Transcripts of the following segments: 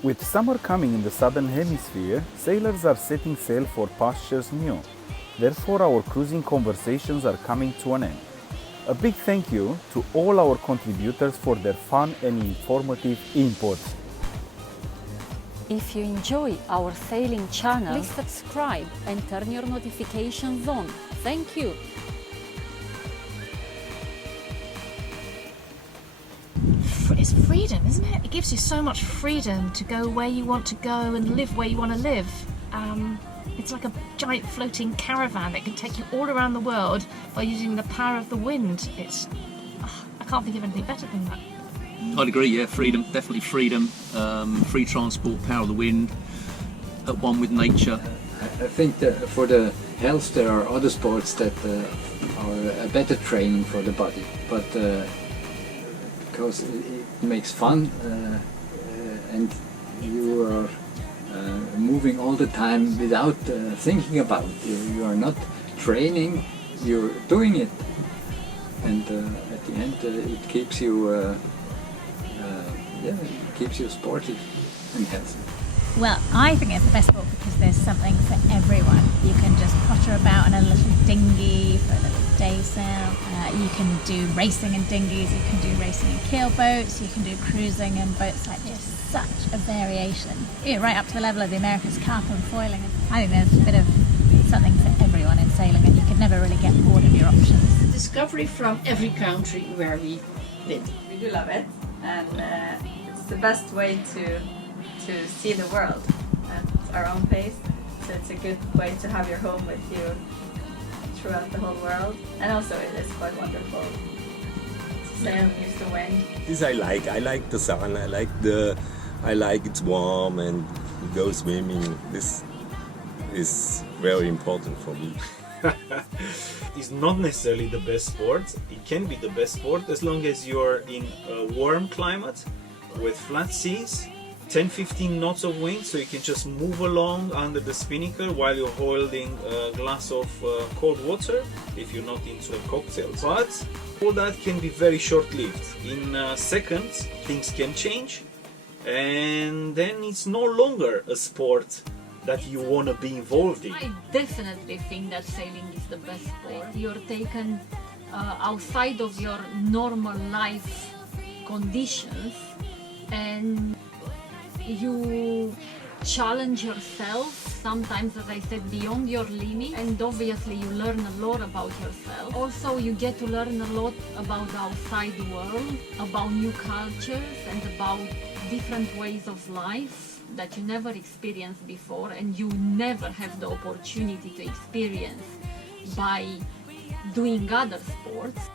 With summer coming in the southern hemisphere, sailors are setting sail for pastures new. Therefore, our cruising conversations are coming to an end. A big thank you to all our contributors for their fun and informative input. If you enjoy our sailing channel, please subscribe and turn your notifications on. Thank you. It's freedom, isn't it? It gives you so much freedom to go where you want to go and live where you want to live. It's like a giant floating caravan that can take you all around the world by using the power of the wind. I can't think of anything better than that. I'd agree, yeah, freedom, definitely freedom, free transport, power of the wind, at one with nature. I think that for the health there are other sports that are a better training for the body, but because it makes fun and you are moving all the time without thinking about it. You are not training, you're doing it, and at the end it keeps you sporty and healthy. Well, I think it's the best sport because there's something for everyone. You can just potter about in a little dinghy for a little day sail. You can do racing in dinghies, you can do racing in keelboats, you can do cruising in boats like this. Such a variation. Right up to the level of the America's Cup and foiling. I think there's a bit of something for everyone in sailing, and you could never really get bored of your options. Discovery from every country where we live. We do love it, and it's the best way to see the world at our own pace. So it's a good way to have your home with you throughout the whole world, and also it is quite wonderful to sail and use the wind. This I like the sun, I like it's warm and go swimming. This is very important for me. It's not necessarily the best sport. It can be the best sport as long as you're in a warm climate with flat seas, 10-15 knots of wind, so you can just move along under the spinnaker while you're holding a glass of cold water if you're not into cocktails. But all that can be very short-lived. In seconds things can change, and then it's no longer a sport that you want to be involved in. I definitely think that sailing is the best sport. You're taken outside of your normal life conditions, and you challenge yourself, sometimes, as I said, beyond your limit, and obviously you learn a lot about yourself. Also, you get to learn a lot about the outside world, about new cultures and about different ways of life that you never experienced before, and you never have the opportunity to experience by doing other sports.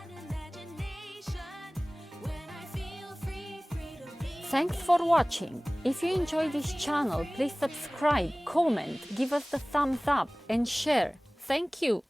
Thanks for watching. If you enjoy this channel, please subscribe, comment, give us the thumbs up and share. Thank you.